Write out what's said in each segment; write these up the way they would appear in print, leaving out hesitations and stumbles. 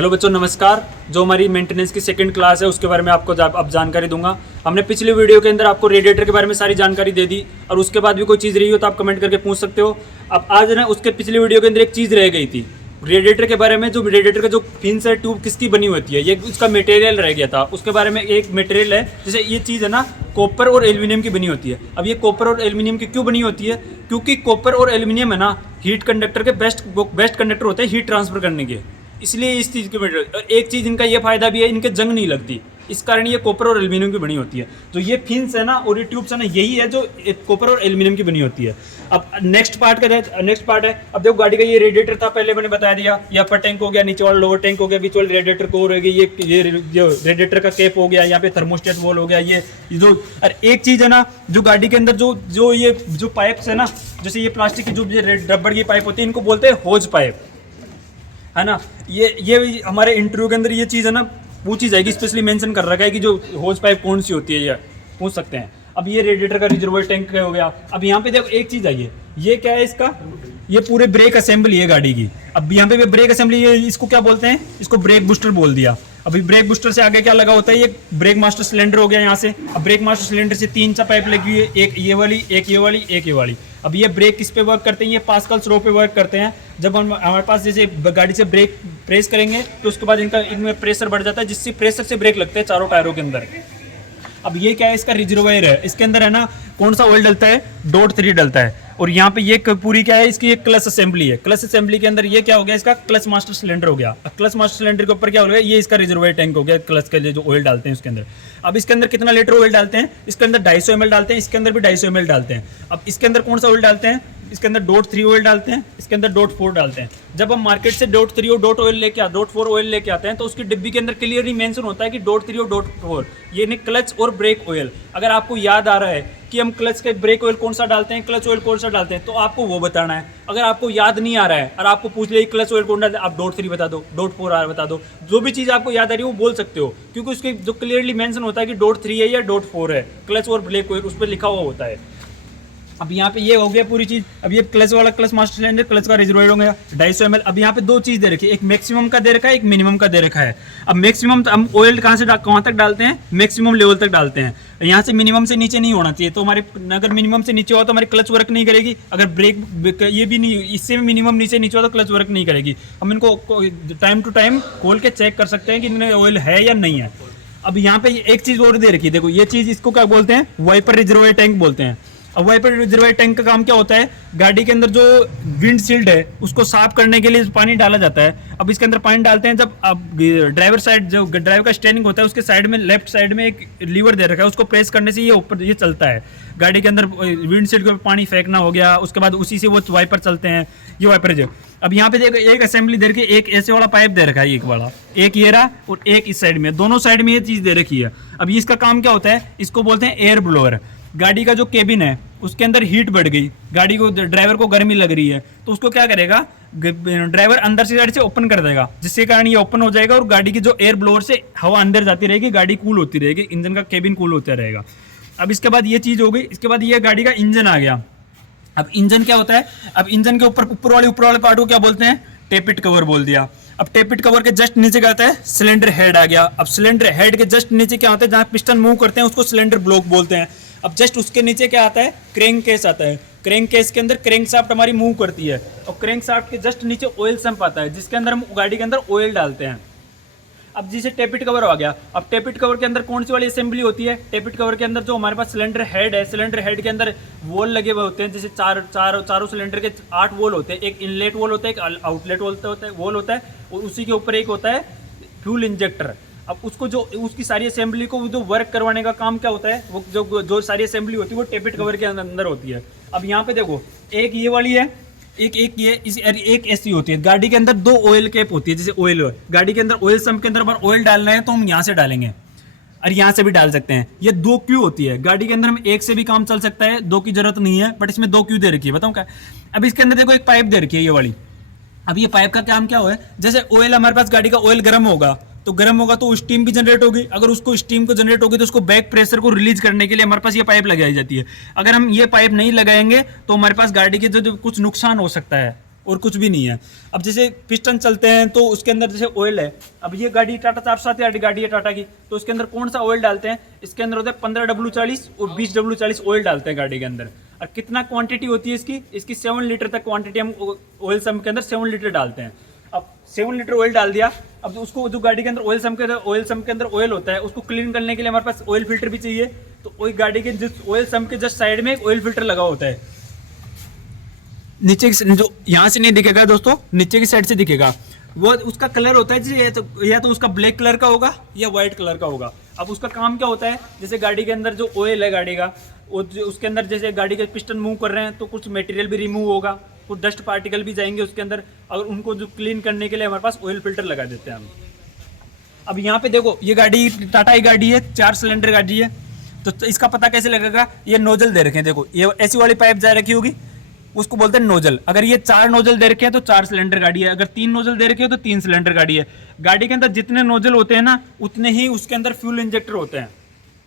Hello बच्चों, नमस्कार। जो हमारी मेंटेनेंस की सेकंड क्लास है उसके बारे में आपको अब जानकारी दूंगा। हमने पिछले वीडियो के अंदर आपको रेडिएटर के बारे में सारी जानकारी दे दी और उसके बाद भी कोई चीज़ रही हो तो आप कमेंट करके पूछ सकते हो। अब आज ना उसके पिछले वीडियो के अंदर एक चीज़ रह गई थी रेडिएटर के बारे में। जो रेडिएटर का जो फिन्स है, ट्यूब किसकी बनी होती है, ये उसका मटेरियल रह गया था। उसके बारे में एक मटेरियल है, जैसे ये चीज़ है ना, कॉपर और एल्यूमिनियम की बनी होती है। अब ये कॉपर और एल्यूमिनियम की क्यों बनी होती है? क्योंकि कॉपर और एल्यूमिनियम है ना, हीट कंडक्टर के बेस्ट कंडक्टर होते हैं हीट ट्रांसफर करने के, इसलिए इस चीज़ के मटेरियल। और एक चीज़ इनका ये फायदा भी है, इनके जंग नहीं लगती, इस कारण ये कॉपर और एल्यूमिनियम की बनी होती है। जो ये फिन्स है ना और ये ट्यूब्स है ना, यही है जो कॉपर और एल्यूमिनियम की बनी होती है। अब नेक्स्ट पार्ट है, अब देखो गाड़ी का ये रेडिएटर था, पहले मैंने बता दिया। ये अपर टैंक हो गया, नीचे वाला लोअर टैंक हो गया, बीच वाले रेडिएटर कोर हो गई, ये रेडिएटर का कैप हो गया, यहाँ पे थर्मोस्टेट वॉल हो गया। ये जो और एक चीज़ है ना, जो गाड़ी के अंदर जो पाइप्स है ना, जैसे ये प्लास्टिक की जो रबड़ की पाइप होती है, इनको बोलते हैं होज पाइप, है ना। ये हमारे इंटरव्यू के अंदर ये चीज़ है ना पूछी जाएगी, स्पेशली मेंशन कर रखा है कि जो होज पाइप कौन सी होती है, ये पूछ सकते हैं। अब ये रेडिएटर का रिजर्वोयर टैंक हो गया। अब यहाँ पे देखो एक चीज़ आई है, ये क्या है इसका, ये पूरे ब्रेक असेंबली है गाड़ी की। अब यहाँ पे ब्रेक असेंबली है, इसको क्या बोलते हैं, इसको ब्रेक बूस्टर बोल दिया। अभी ब्रेक बूस्टर से आगे क्या लगा होता है, ये ब्रेक मास्टर सिलेंडर हो गया यहाँ से। अब ब्रेक मास्टर सिलेंडर से 3 सा पाइप लगी हुई है, एक ये वाली, एक ये वाली, एक ये वाली। अब ये ब्रेक किस पे वर्क करते हैं, ये पास्कल्स लॉ पे वर्क करते हैं। जब हमारे पास जैसे गाड़ी से ब्रेक प्रेस करेंगे तो उसके बाद इनमें प्रेशर बढ़ जाता है, जिससे प्रेशर से ब्रेक लगते हैं चारों टायरों के अंदर। अब ये क्या है, इसका रिजर्वायर है, इसके अंदर है ना कौन सा ऑयल डलता है, डॉट 3 डलता है। और यहाँ पे ये पूरी क्या है, इसकी एक क्लच असेंबली है। क्लच असेंबली के अंदर ये क्या हो गया, इसका क्लच मास्टर सिलेंडर हो गया। अब क्लच मास्टर सिलेंडर के ऊपर क्या हो गया, ये इसका रिजर्वायर टैंक हो गया, क्लच के लिए जो ऑयल डालते हैं उसके अंदर। अब इसके अंदर कितना लीटर ऑयल डालते हैं, इसके अंदर 250 ml डालते हैं, इसके अंदर भी 250 ml डालते हैं। अब इसके अंदर कौन सा ऑयल डालते हैं, इसके अंदर डॉट 3 ऑयल डालते हैं, इसके अंदर डॉट 4 डालते हैं। जब हम मार्केट से डॉट 3 और डॉट डॉट 4 ऑयल लेके आते हैं तो उसकी डिब्बी के अंदर क्लियरली मेंशन होता है कि डॉट 3 और डॉट 4 ये नहीं क्लच और ब्रेक ऑयल। अगर आपको याद आ रहा है कि हम क्लच के ब्रेक ऑयल कौन सा डालते हैं, क्लच ऑयल कौन सा डालते हैं, तो आपको वो बताना है। अगर आपको याद नहीं आ रहा है और आपको पूछ ले क्लच ऑयल कौन डालते हैं, आप डॉट 3 बता दो, डॉट 4 बता दो, जो भी चीज़ आपको याद आ रही है वो बोल सकते हो, क्योंकि उसके जो क्लियरली मेंशन होता है कि डॉट 3 है या डॉट 4 है, क्लच और ब्रेक ऑयल उस पर लिखा हुआ होता है। अब यहाँ पे ये हो गया पूरी चीज। अब ये क्लच वाला क्लच मास्टर सिलेंडर, क्लच का रिजर्वायर हो गया 250 ml। अब यहाँ पे दो चीज दे रखी है, एक मैक्सिमम का दे रखा है, एक मिनिमम का दे रखा है। अब मैक्सिमम हम ऑयल कहाँ तक डालते हैं, मैक्सिमम लेवल तक डालते हैं। यहाँ से मिनिमम से नीचे नहीं होना चाहिए, तो हमारे अगर मिनिमम से नीचे हुआ तो हमारी क्लच वर्क नहीं करेगी। अगर ब्रेक ये भी नहीं, इससे मिनिमम नीचे हुआ तो क्लच वर्क नहीं करेगी। हम इनको टाइम टू टाइम खोल के चेक कर सकते हैं कि इनमें ऑयल है या नहीं है। अब यहाँ पे एक चीज और दे रखी है, देखो ये चीज, इसको क्या बोलते हैं, वाइपर रिजर्वायर टैंक बोलते हैं। अब वाइपर रिजर्वायर टैंक का काम क्या होता है, गाड़ी के अंदर जो विंडशील्ड है उसको साफ करने के लिए पानी डाला जाता है। अब इसके अंदर पानी डालते हैं जब अब ड्राइवर साइड, जो ड्राइवर का स्टेयरिंग होता है उसके साइड में, लेफ्ट साइड में एक लीवर दे रखा है, उसको प्रेस करने से ये ऊपर ये चलता है। गाड़ी के अंदर विंडशील्ड के ऊपर पानी फेंकना हो गया, उसके बाद उसी से वो वाइपर चलते हैं, ये वाइपर जो। अब यहाँ पे देखो एक असेंबली दे रखी है, एक ऐसे वाला पाइप दे रखा है, एक वाला, एक ये रहा और एक इस साइड में, दोनों साइड में ये चीज दे रखी है। अब इसका काम क्या होता है, इसको बोलते हैं एयर ब्लोअर। गाड़ी का जो केबिन है उसके अंदर हीट बढ़ गई, गाड़ी को, ड्राइवर को गर्मी लग रही है, तो उसको क्या करेगा, ड्राइवर अंदर से साइड से ओपन कर देगा, जिसके कारण ये ओपन हो जाएगा और गाड़ी की जो एयर ब्लोअर से हवा अंदर जाती रहेगी, गाड़ी कूल होती रहेगी, इंजन का केबिन कूल होता रहेगा। अब इसके बाद ये चीज़ हो गई, इसके बाद ये गाड़ी का इंजन आ गया। अब इंजन क्या होता है, अब इंजन के ऊपर वाले पार्ट को क्या बोलते हैं, टेपिट कवर बोल दिया। अब टेपिट कवर के जस्ट नीचे क्या आता है, सिलेंडर हेड आ गया। अब सिलेंडर हेड के जस्ट नीचे क्या होता है, जहाँ पिस्टन मूव करते हैं उसको सिलेंडर ब्लॉक बोलते हैं। अब जस्ट उसके नीचे क्या आता है, क्रैंक केस आता है। क्रैंक केस के अंदर क्रैंक शाफ्ट हमारी मूव करती है, और क्रैंक शाफ्ट के जस्ट नीचे ऑयल सम्प आता है, जिसके अंदर हम गाड़ी के अंदर ऑयल डालते हैं। अब जिसे टेपिट कवर आ गया, अब टेपिट कवर के अंदर कौन सी वाली असेंबली होती है, टेपिट कवर के अंदर जो हमारे पास सिलेंडर हेड है, सिलेंडर हेड के अंदर वॉल लगे हुए होते हैं, जैसे चारों सिलेंडर के 8 वॉल होते हैं, एक इनलेट वॉल होता है, एक आउटलेट वॉल होता है, और उसी के ऊपर एक होता है फ्यूल इंजेक्टर। अब उसको जो उसकी सारी असेंबली को जो वर्क करवाने का काम क्या होता है, वो जो सारी असेंबली होती है वो टेपिट कवर के अंदर होती है। अब यहाँ पे देखो एक ये वाली है, एक ऐसी होती है, गाड़ी के अंदर 2 ऑयल कैप होती है, जैसे ऑयल गाड़ी के अंदर ऑयल सम्प के अंदर अगर ऑयल डालना है तो हम यहाँ से डालेंगे और यहाँ से भी डाल सकते हैं। ये 2 क्यू होती है, गाड़ी के अंदर हम एक से भी काम चल सकता है, 2 की जरूरत नहीं है, बट इसमें 2 क्यू दे रखी है, बताऊँ क्या। अब इसके अंदर देखो एक पाइप दे रखी है, ये वाली। अब ये पाइप का काम क्या हुआ है, जैसे ऑयल हमारे पास गाड़ी का ऑयल गर्म होगा तो स्टीम भी जनरेट होगी। अगर उसको स्टीम को जनरेट होगी तो उसको बैक प्रेशर को रिलीज करने के लिए हमारे पास ये पाइप लगाई जाती है। अगर हम ये पाइप नहीं लगाएंगे तो हमारे पास गाड़ी के जो कुछ नुकसान हो सकता है, और कुछ भी नहीं है। अब जैसे पिस्टन चलते हैं तो उसके अंदर जैसे ऑयल है, अब ये गाड़ी टाटा 407 गाड़ी है टाटा की, तो उसके अंदर कौन सा ऑयल डालते हैं, इसके अंदर होता है 15W40 और 20W40 ऑयल डालते हैं गाड़ी के अंदर। और कितना क्वांटिटी होती है इसकी 7 लीटर तक क्वांटिटी हम ऑयल सम के अंदर 7 लीटर डालते हैं। अब 7 लीटर ऑयल डाल दिया, अब उसको जो गाड़ी के अंदर ऑयल सम के अंदर ऑयल होता है उसको क्लीन करने के लिए हमारे पास ऑयल फिल्टर भी चाहिए। तो वही गाड़ी के जिस ऑयल सम के जस्ट साइड में एक ऑयल फिल्टर लगा होता है, नीचे जो यहाँ से नहीं दिखेगा दोस्तों, नीचे की साइड से दिखेगा, वो उसका कलर होता है जैसे या तो उसका ब्लैक कलर का होगा या व्हाइट कलर का होगा। अब उसका काम क्या होता है, जैसे गाड़ी के अंदर जो ऑयल है गाड़ी का, उसके अंदर जैसे गाड़ी के पिस्टन मूव कर रहे हैं तो कुछ मटेरियल भी रिमूव होगा, कुछ डस्ट पार्टिकल भी जाएंगे उसके अंदर, अगर उनको जो क्लीन करने के लिए हमारे पास ऑयल फिल्टर लगा देते हैं हम। अब यहाँ पे देखो ये गाड़ी टाटा की गाड़ी है, 4 सिलेंडर गाड़ी है, तो इसका पता कैसे लगेगा, ये नोजल दे रखे हैं, देखो ये ऐसी वाली पाइप जा रखी होगी, उसको बोलते हैं नोजल। अगर ये 4 नोजल दे रखे हैं तो 4 सिलेंडर गाड़ी है, अगर 3 नोजल दे रखे हो तो 3 सिलेंडर गाड़ी है। गाड़ी के अंदर जितने नोजल होते हैं ना उतने ही उसके अंदर फ्यूल इंजेक्टर होते हैं,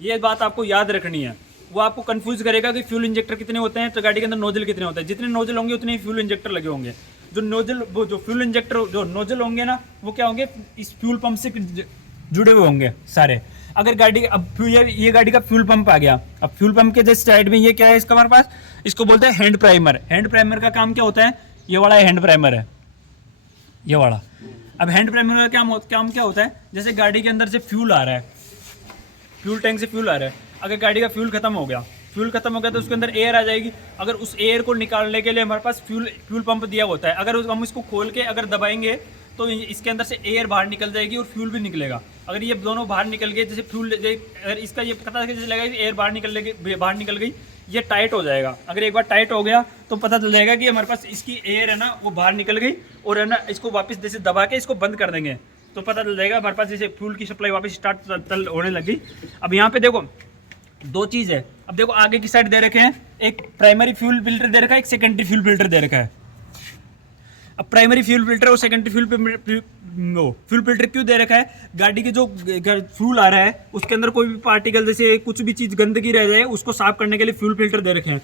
ये बात आपको याद रखनी है। वो आपको कंफ्यूज करेगा कि फ्यूल इंजेक्टर कितने होते हैं तो गाड़ी के अंदर नोजल कितने होते हैं, जितने नोजल होंगे उतने ही फ्यूल इंजेक्टर लगे होंगे। जो फ्यूल इंजेक्टर जो नोजल होंगे ना वो क्या होंगे, इस फ्यूल पंप से जुड़े हुए होंगे सारे। अगर गाड़ी अब ये गाड़ी का फ्यूल पंप आ गया, अब फ्यूल पंप के जस्ट साइड में ये क्या है इसका हमारे पास, इसको बोलते हैं हैंड प्राइमर। हैंड प्राइमर का काम क्या होता है, ये वाला हैंड प्राइमर है, ये वाला। अब हैंड प्राइमर का काम क्या होता है, जैसे गाड़ी के अंदर से फ्यूल आ रहा है, फ्यूल टैंक से फ्यूल आ रहा है, अगर गाड़ी का फ्यूल खत्म हो गया तो उसके अंदर एयर आ जाएगी। अगर उस एयर को निकालने के लिए हमारे पास फ्यूल पंप दिया होता है, अगर हम इसको खोल के अगर दबाएंगे तो इसके अंदर से एयर बाहर निकल जाएगी और फ्यूल भी निकलेगा। अगर ये दोनों बाहर निकल गए, जैसे फ्यूल अगर इसका ये पता कैसे चलेगा कि एयर बाहर निकल गई, ये टाइट हो जाएगा। अगर एक बार टाइट हो गया तो पता चल जाएगा कि हमारे पास इसकी एयर है ना वो बाहर निकल गई, और है ना इसको वापस जैसे दबा के इसको बंद कर देंगे तो पता चल जाएगा हमारे पास जैसे फ्यूल की सप्लाई वापस स्टार्ट होने लगी। अब यहाँ पे देखो 2 चीज़ है, अब देखो आगे की साइड दे रखे हैं, एक प्राइमरी फ्यूल फिल्टर दे रखा है, एक सेकेंडरी फ्यूल फिल्टर दे रखा है। अब प्राइमरी फ्यूल फिल्टर और सेकेंडरी फ्यूल फिल्टर क्यों दे रखा है, गाड़ी के जो फ्यूल आ रहा है उसके अंदर कोई भी पार्टिकल जैसे कुछ भी चीज़ गंदगी रह जाए उसको साफ करने के लिए फ्यूल फिल्टर दे रखे हैं।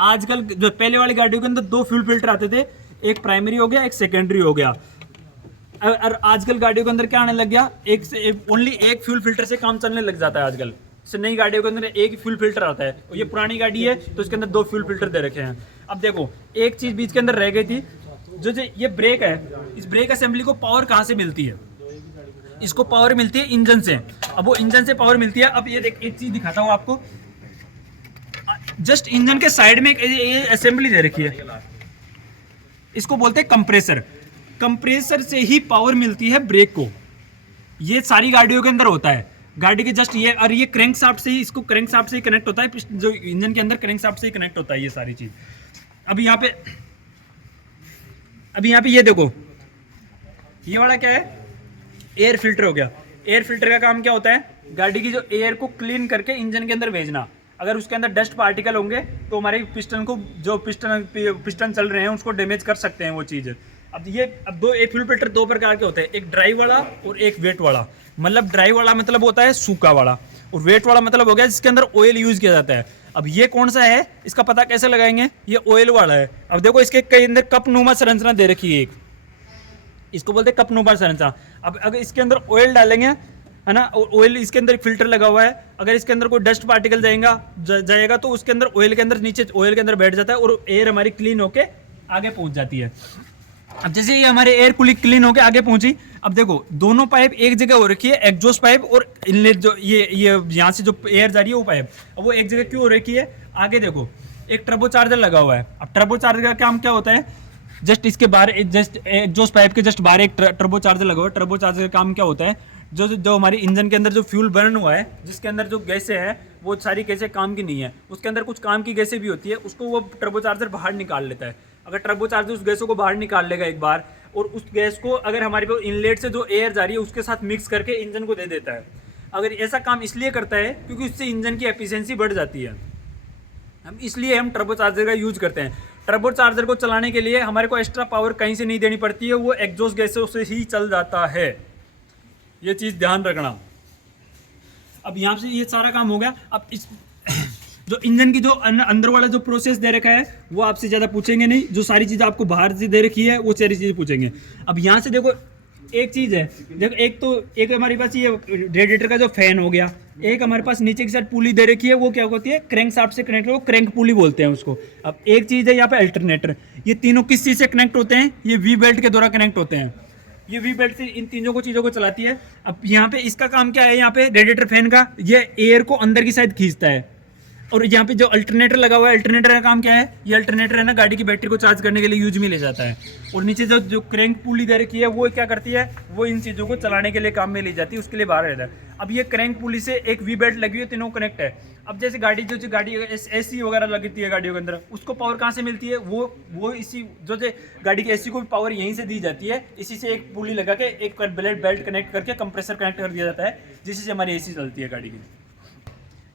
आजकल जो पहले वाली गाड़ियों के अंदर 2 फ्यूल फिल्टर आते थे, एक प्राइमरी हो गया एक सेकेंडरी हो गया। और आजकल गाड़ियों के अंदर क्या आने लग गया, ओनली एक फ्यूल फिल्टर से काम चलने लग जाता है आजकल। से नई गाड़ियों के अंदर एक ही फ्यूल फिल्टर आता है, और ये पुरानी गाड़ी है तो इसके अंदर 2 फ्यूल फिल्टर दे रखे हैं। अब देखो एक चीज़ बीच के अंदर रह गई थी, जो ये ब्रेक है, इस ब्रेक असेंबली को पावर कहाँ से मिलती है, इसको पावर मिलती है इंजन से। अब वो इंजन से पावर मिलती है, अब ये एक चीज़ दिखाता हूँ आपको, जस्ट इंजन के साइड में एक असेंबली दे रखी है, इसको बोलते हैं कंप्रेसर। कंप्रेसर से ही पावर मिलती है ब्रेक को, ये सारी गाड़ियों के अंदर होता है। गाड़ी के जस्ट ये और ये क्रैंक शाफ्ट से ही, इसको क्रैंक शाफ्ट से ही कनेक्ट होता है, जो इंजन के अंदर क्रैंक शाफ्ट से ही कनेक्ट होता है ये सारी चीज़। अभी यहाँ पे ये देखो, ये वाला क्या है, एयर फिल्टर हो गया। एयर फिल्टर का काम क्या होता है, गाड़ी की जो एयर को क्लीन करके इंजन के अंदर भेजना। अगर उसके अंदर डस्ट पार्टिकल होंगे तो हमारे पिस्टन को, जो पिस्टन चल रहे हैं उसको डैमेज कर सकते हैं वो चीज़। अब एक फ्यूल फिल्टर 2 प्रकार के होते हैं, एक ड्राई वाला और एक वेट वाला। मतलब ड्राई वाला मतलब होता है सूखा वाला, और वेट वाला मतलब हो गया जिसके अंदर ऑयल यूज किया जाता है। अब ये कौन सा है, इसका पता कैसे लगाएंगे, ये ऑयल वाला है। अब देखो इसके कई अंदर कप नुमा संरचना दे रखी है, एक इसको बोलते हैं कप नुमा संरचना। अब अगर इसके अंदर ऑयल डालेंगे है ना, ऑयल इसके अंदर फिल्टर लगा हुआ है, अगर इसके अंदर कोई डस्ट पार्टिकल जाएगा तो उसके अंदर ऑयल के अंदर नीचे ऑयल के अंदर बैठ जाता है और एयर हमारी क्लीन होके आगे पहुंच जाती है। अब जैसे ये हमारे एयर क्लीन होके आगे पहुंची, अब देखो दोनों पाइप एक जगह हो रखी है, एग्जॉस्ट पाइप और इनलेट, जो ये यहाँ से जो एयर जा रही है वो पाइप, अब वो एक जगह क्यों हो रखी है, आगे देखो एक टर्बो चार्जर लगा हुआ है। अब टर्बो चार्जर का काम क्या होता है, जस्ट इसके बाहर जस्ट एग्जॉस्ट पाइप के जस्ट बाहर एक टर्बो चार्जर लगा हुआ है। टर्बो चार्जर का काम क्या होता है, जो हमारी इंजन के अंदर जो फ्यूल बर्न हुआ है, जिसके अंदर जो गैसें हैं वो सारी गैसें काम की नहीं है, उसके अंदर कुछ काम की गैसें भी होती है, उसको वो टर्बो चार्जर बाहर निकाल लेता है। अगर टर्बो चार्जर उस गैसों को बाहर निकाल लेगा एक बार, और उस गैस को अगर हमारे पास इनलेट से जो एयर जा रही है उसके साथ मिक्स करके इंजन को दे देता है। अगर ऐसा काम इसलिए करता है क्योंकि उससे इंजन की एफिशिएंसी बढ़ जाती है, इसलिए हम टर्बो चार्जर का यूज करते हैं। टर्बो चार्जर को चलाने के लिए हमारे को एक्स्ट्रा पावर कहीं से नहीं देनी पड़ती है, वो एग्जॉस्ट गैसों से ही चल जाता है, ये चीज़ ध्यान रखना। अब यहाँ से ये सारा काम हो गया। अब जो इंजन की जो अंदर वाला जो प्रोसेस दे रखा है वो आपसे ज़्यादा पूछेंगे नहीं, जो सारी चीज़ आपको बाहर से दे रखी है वो सारी चीज़ें पूछेंगे। अब यहाँ से देखो एक चीज़ है, देखो एक हमारे पास ये रेडिएटर का जो फैन हो गया, एक हमारे पास नीचे की साइड पुली दे रखी है, वो क्या होती है क्रैंक शाफ्ट से कनेक्ट, वो क्रैंक पुली बोलते हैं उसको। अब एक चीज़ है यहाँ पे अल्टरनेटर, ये तीनों किस चीज़ से कनेक्ट होते हैं, ये वी बेल्ट के द्वारा कनेक्ट होते हैं। ये वी बेल्ट से इन तीनों चीज़ों को चलाती है। अब यहाँ पे इसका काम क्या है, यहाँ पे रेडिएटर फैन का ये एयर को अंदर की साइड खींचता है। और यहाँ पे जो अल्टरनेटर लगा हुआ है, अल्टरनेटर का काम क्या है, ये अल्टरनेटर है ना गाड़ी की बैटरी को चार्ज करने के लिए यूज में ले जाता है। और नीचे जो क्रैंक पुली दे रखी है वो क्या करती है, वो इन चीज़ों को चलाने के लिए काम में ली जाती है, उसके लिए बाहर रहता है। अब ये क्रैंक पुली से एक वी बेल्ट लगी हुई है, तीनों कनेक्ट है। अब जैसे गाड़ी एसी वगैरह लगती है गाड़ियों के अंदर, उसको पावर कहाँ से मिलती है, वो इसी जो गाड़ी की एसी को भी पावर यहीं से दी जाती है। इसी से एक पुली लगा के एक बेल्ट कनेक्ट करके कंप्रेसर कनेक्ट कर दिया जाता है, जिससे हमारी एसी चलती है गाड़ी की।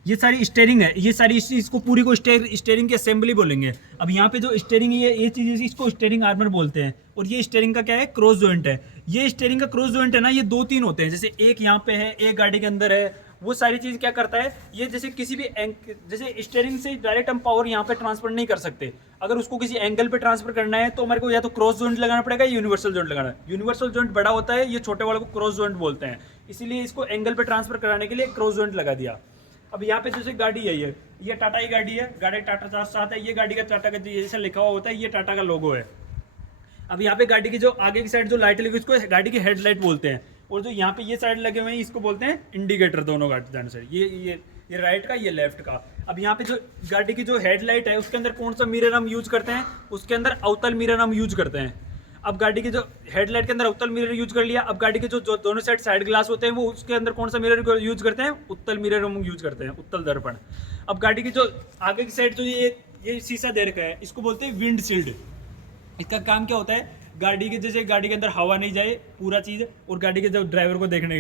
ये सारी स्टीयरिंग है, ये सारी इसको पूरी को स्टीयरिंग की असेंबली बोलेंगे। अब यहाँ पे जो स्टीयरिंग है ये चीज़ इसको स्टीयरिंग आर्मर बोलते हैं। और ये स्टीयरिंग का क्या है, क्रॉस जॉइंट है। ये स्टीयरिंग का क्रॉस जॉइंट है ना, ये 2-3 होते हैं, जैसे एक यहाँ पे है, एक गाड़ी के अंदर है। वो सारी चीज़ क्या करता है, ये जैसे किसी भी जैसे स्टीयरिंग से डायरेक्ट हम पावर यहाँ पे ट्रांसफर नहीं कर सकते। अगर उसको किसी एंगल पे ट्रांसफर करना है तो हमारे को या तो क्रॉस जॉइंट लगाना पड़ेगा या यूनिवर्सल जॉइंट लगाना है। यूनिवर्सल जॉइंट बड़ा होता है, ये छोटे वाले को क्रॉस जॉइंट बोलते हैं, इसीलिए इसको एंगल पे ट्रांसफर कराने के लिए क्रॉस जॉइंट लगा दिया। अब यहाँ पे जैसे गाड़ी है, ये टाटा की गाड़ी है, गाड़ी टाटा 407 है। ये गाड़ी का टाटा का जैसे लिखा हुआ होता है, ये टाटा का लोगो है। अब यहाँ पे गाड़ी की जो आगे की साइड जो लाइट लगी हुई उसको गाड़ी की हेडलाइट बोलते हैं। और जो यहाँ पे ये साइड लगे हुए हैं इसको बोलते हैं इंडिकेटर, दोनों गाड़ी साइड, ये राइट का, ये लेफ्ट का। अब यहाँ पे जो गाड़ी की जो हेडलाइट है उसके अंदर कौन सा मिरर हम यूज करते हैं, उसके अंदर अवतल मिरर हम यूज करते हैं। अब गाड़ी की जो हेडलाइट के अंदर उत्तल मिरर यूज कर लिया। अब गाड़ी के जो दोनों साइड ग्लास होते हैं वो उसके अंदर कौन सा मिरर यूज करते हैं, उत्तल मिरर हम यूज करते हैं, उत्तल दर्पण। अब गाड़ी की जो आगे की साइड जो ये शीशा दे रखा है इसको बोलते हैं विंड शील्ड। इसका काम क्या होता है, गाड़ी के जैसे गाड़ी के अंदर हवा नहीं जाए पूरा चीज़, और गाड़ी के जो ड्राइवर को देखने के